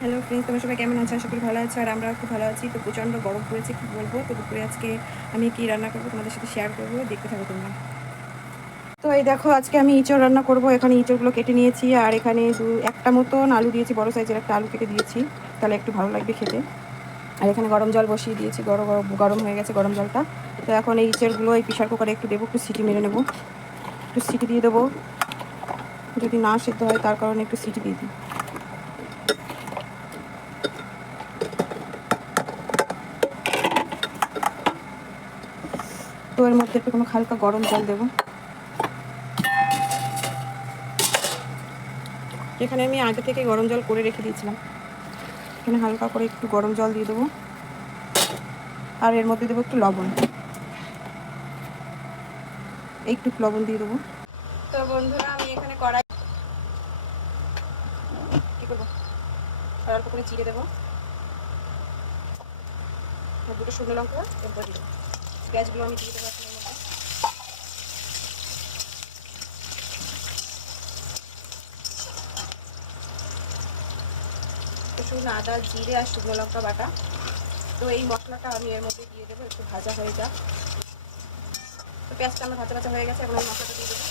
Hello friends, তোমরা সবাই কেমন আছো? আশা করি ভালো আছো। আর আমরা খুব ভালো আছি। তো প্রচণ্ড গরম পড়েছে, কী বলব? তো দুপুরে আজকে আমি কি রান্না করব তোমাদের সাথে শেয়ার করব? দেখতে থাকো তোমরা। তো এই দেখো, আজকে আমি ইঁচড় রান্না করব। এখানে ইঁচড়গুলো কেটে নিয়েছি। আর এখানে দু একটা মতন আলু দিয়েছি, বড় সাইজের একটা আলু কেটে দিয়েছি। তাহলে একটু ভালো লাগবে খেতে। আর এখানে গরম জল বসিয়ে দিয়েছি। গরম গরম হয়ে গেছে গরম জলটা। তো এখন এই ইঁচড়গুলো এই প্রেশার কুকারে একটু দেবো, একটু সিটি মেরে নেব। একটু সিটি দিয়ে দেবো। যদি না সিদ্ধ হয়, তার কারণে একটু সিটি দিয়ে দিই। তো এর মধ্যে একটু কোনো হালকা গরম জল দেবো। এখানে আমি আগে থেকে গরম জল করে রেখে দিয়েছিলাম। এখানে হালকা করে একটু গরম জল দিয়ে দেবো। আর এর মধ্যে দেবো একটু লবণ। একটু লবণ দিয়ে দেবো। তো বন্ধুরা, আমি এখানে কড়াই কি করব? অল্প করে চিড়ে দেবো। দুটো শুকনো লঙ্কা এরপর দিয়ে দেবো। পেঁয়াজগুলো আমি দিয়ে দেবো এর মধ্যে শুকনো আদা জিরে আর শুকনো লঙ্কা বাটা। তো এই মশলাটা আমি এর মধ্যে দিয়ে দেবো, একটু ভাজা হয়ে যাক। তো পেঁয়াজটা আমার ভাজা ভাজা হয়ে গেছে, এখন আমি মশলাটা দিয়ে দেবো।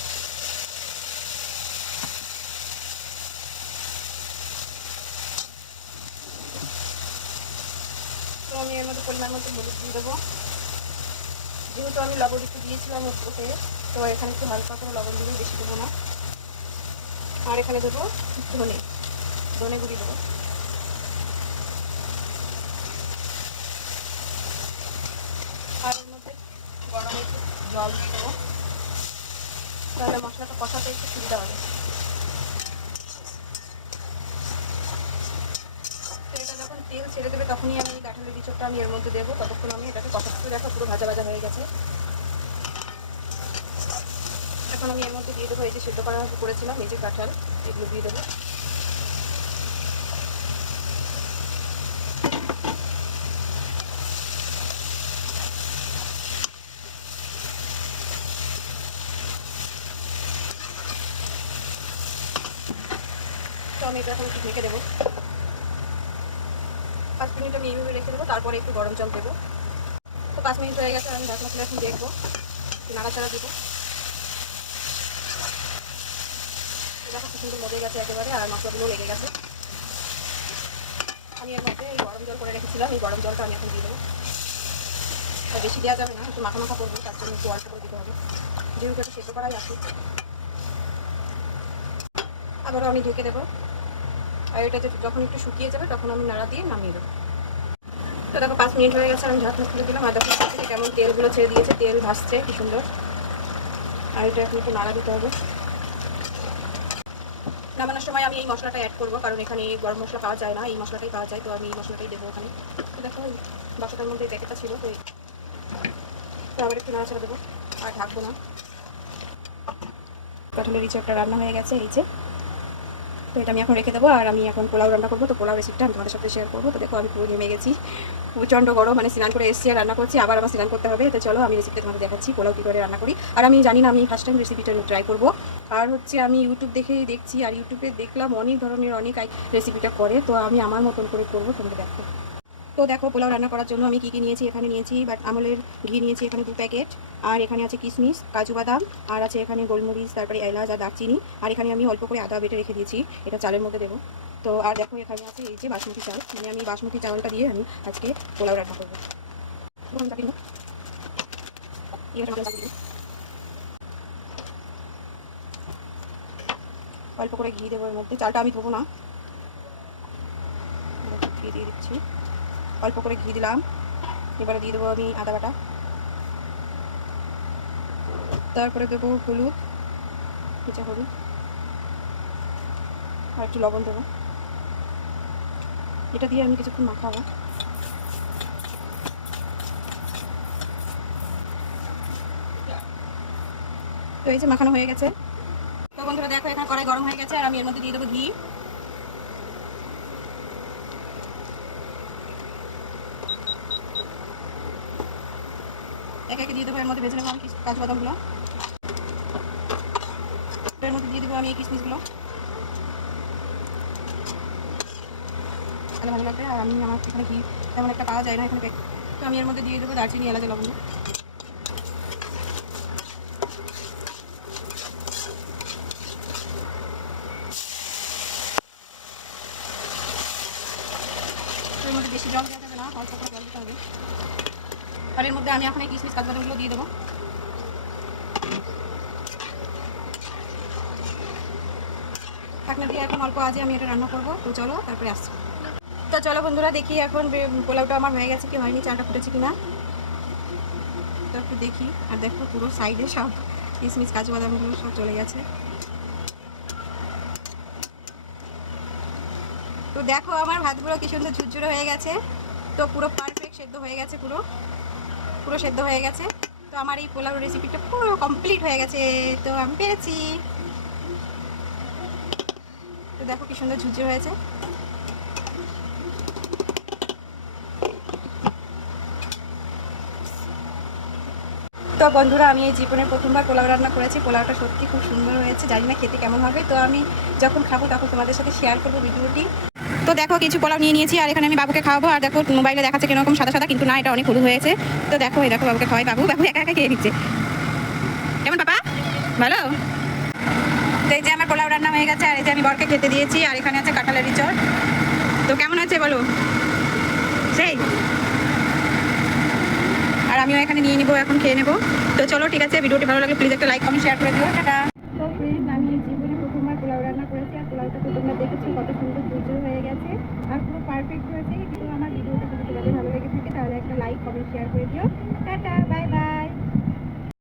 তো আমি এর মধ্যে পরিমাণ মতো হলুদ দিয়ে দেবো। যেহেতু আমি লবণ একটু দিয়েছিলাম ওতে তো এখানে একটু হালকা করে লবণ দিলে বেশি দেবো না। আর এখানে দেবো ধনে ধনে গুঁড়ি দেবো। আর এর মধ্যে গরম একটু জল দিয়ে দেবো। তাহলে মশলাটা কষাতে একটু সুবিধা হবে তো এটা যখন তেল ছেড়ে দেবে তখনই আমি কাঁঠালের বিচকটা আমি এর মধ্যে দেবো। ততক্ষণ আমি এটাকে কষাতে দেখো, পুরো ভাজা ভাজা হয়ে গেছে। এখন আমি এর মধ্যে দিয়ে দেবো এই যে সেদ্ধ করা করেছিলাম, এই যে কাঁঠাল, এগুলো দিয়ে দেবো। আমি এটা এখন ঢেকে দেবো। পাঁচ মিনিট আমি এইভাবে রেখে দেবো, তারপরে একটু গরম জল দেবো। তো পাঁচ মিনিট হয়ে গেছে, আমি ঢাকনা খুলে এখন দেখব নাড়াচাড়া দেবো। দেখো কি সুন্দর মজে গেছে একেবারে, আর মশলাগুলো লেগে গেছে। আমি এর মধ্যে এই গরম জল করে রেখেছিলাম, এই গরম জলটা আমি এখন দিয়ে দেবো। আর বেশি দেওয়া যাবে না, একটু মাখা মাখা করব, তার জন্য একটু অল্প করে দিতে হবে। যেহেতু এটা সেদ্ধ করাই আছে, আবারও আমি ঢেকে দেবো। আর এটা যখন একটু শুকিয়ে যাবে, তখন আমি নাড়া দিয়ে নামিয়ে দেবো। তো দেখো, পাঁচ মিনিট হয়ে গেছে, আমি ঢাকনা খুলে দিলাম। আর দেখো থেকে কেমন তেলগুলো ছেড়ে দিয়েছে, তেল ভাসছে, কি সুন্দর। আর এটা এখন একটু নাড়া দিতে হবে। নামানোর সময় আমি এই মশলাটা অ্যাড করব, কারণ এখানে গরম মশলা পাওয়া যায় না, এই মশলাটাই পাওয়া যায়, তো আমি এই মশলাটাই দেবো ওখানে। তো দেখো বাসাটার মধ্যে প্যাকেটটা ছিল, তো তো আবার একটু নাড়া নাড়াচাড়া দেবো, আর ঢাকবো না। কাঁঠালের রিচাপটা রান্না হয়ে গেছে, এই যে। তো এটা আমি এখন রেখে দেবো, আর আমি এখন পোলাও রান্না করব, তো পোলাও রেসিপিটা আমি তোমাদের সাথে শেয়ার করব। তো দেখো, আমি পুরো নেমে গেছি। প্রচণ্ড গরম মানে স্নান করে এসছি আর রান্না করছি, আবার আমার স্নান করতে হবে। তো চলো, আমি রেসিপিটা তোমাদের দেখাচ্ছি, পোলাও কী করে রান্না করি। আর আমি জানি না, আমি ফার্স্ট টাইম রেসিপিটা ট্রাই করব। আর হচ্ছে, আমি ইউটিউব দেখেই দেখছি, আর ইউটিউবে দেখলাম অনেক ধরনের, অনেক রেসিপিটা করে। তো আমি আমার মতন করে করব তোমরা দেখো তো দেখো, পোলাও রান্না করার জন্য আমি কী কী নিয়েছি? এখানে নিয়েছি বাট আমলের ঘি নিয়েছি, এখানে দু প্যাকেট। আর এখানে আছে কিশমিশ, কাজু বাদাম, আর আছে এখানে গোলমরিচ, তারপরে এলাচ আর দারচিনি। আর এখানে আমি অল্প করে আদা বেটে রেখে দিয়েছি, এটা চালের মধ্যে দেবো। তো আর দেখো, এখানে আছে এই যে বাসমতি চাল। মানে আমি বাসমতি চালটা দিয়ে আমি আজকে পোলাও রান্না করব। অল্প করে ঘি দেবো এর মধ্যে। চালটা আমি ধোবো না। ঘি দিয়ে দিচ্ছি। অল্প করে ঘি দিলাম। এবারে দিয়ে দেবো আমি আদা বাটা। তারপরে দেবো হলুদ, কুচা হলুদ, আর একটু লবণ দেবো। এটা দিয়ে আমি কিছুক্ষণ মাখাবো। তো এই যে মাখানো হয়ে গেছে। তো বন্ধুরা দেখো, এখানে কড়াই গরম হয়ে গেছে, আর আমি এর মধ্যে দিয়ে দেবো ঘি। একে একে দিয়ে দেবো, এর মধ্যে ভেজে নেব আমি কাজু বাদামগুলো এর মধ্যে দিয়ে দেবো আমি এই কিশমিশগুলো। তাহলে ভালো লাগবে আর আমি আমার এখানে ঘি, তেমন একটা পাওয়া যায় না এখানে তো আমি এর মধ্যে দিয়ে দেবো দারচিনি, এলাচ তো এর মধ্যে বেশি জল দেওয়া যাবে না, অল্প করে জল দিতে হবে। আর এর মধ্যে আমি এখন এই কিশমিশ কাজু বাদামগুলো দিয়ে দেবো। ঢাকনা দিয়ে এখন অল্প আজে আমি এটা রান্না করব। তো চলো, তারপরে আসছি। তো চলো বন্ধুরা, দেখি এখন পোলাওটা আমার হয়ে গেছে কি হয়নি চালটা ফুটেছে কিনা। তো একটু দেখি, আর দেখো পুরো সাইডে সব কিশমিশ, কাজু বাদামগুলো সব চলে গেছে। তো দেখো আমার ভাতগুলো কি সুন্দর ঝুরঝুরে হয়ে গেছে। তো পুরো পারফেক্ট সেদ্ধ হয়ে গেছে পুরো। পুরো সেদ্ধ হয়ে গেছে। তো আমার এই পোলাও রেসিপিটা পুরো কমপ্লিট হয়ে গেছে। তো আমি পেরেছি। তো দেখো কি সুন্দর ঝুরঝুরে হয়েছে। তো বন্ধুরা, আমি এই জীবনে প্রথমবার পোলাও রান্না করেছি। পোলাওটা সত্যি খুব সুন্দর হয়েছে। জানি না খেতে কেমন হবে। তো আমি যখন খাব তখন তোমাদের সাথে শেয়ার করব ভিডিওটি। তো দেখো, কিছু পোলাও নিয়ে নিয়েছি, আর এখানে আমি বাবুকে খাওয়াবো। আর দেখো, মোবাইলে দেখাচ্ছে কীরকম সাদা সাদা, কিন্তু না, এটা অনেক হলুদ হয়েছে। তো দেখো, এই দেখো, বাবুকে খাওয়াই। বাবু বাবু একা একা খেয়ে দিচ্ছে কেমন, পাপা? ভালো? তো এই যে আমার পোলাও রান্না হয়ে গেছে, আর এই যে আমি বরকে খেতে দিয়েছি, আর এখানে আছে কাঁঠালের চট তো কেমন আছে, বলো? সেই। আর আমিও এখানে নিয়ে নিবো, এখন খেয়ে নেব। তো চলো, ঠিক আছে, ভিডিওটি ভালো লাগলে প্লিজ একটা লাইক কমেন্ট শেয়ার করে দিও। টাটা। তো আমি জীবনে প্রথমবার পোলাও রান্না করেছি, আর পোলাওটা তো তোমরা দেখেছ, কত সুন্দর সুন্দর হয়ে গেছে আর পুরো পারফেক্ট হয়েছে। কিন্তু আমার ভিডিওটা যদি তোমাদের ভালো লেগে থাকে, তাহলে একটা লাইক কমেন্ট শেয়ার করে দিও।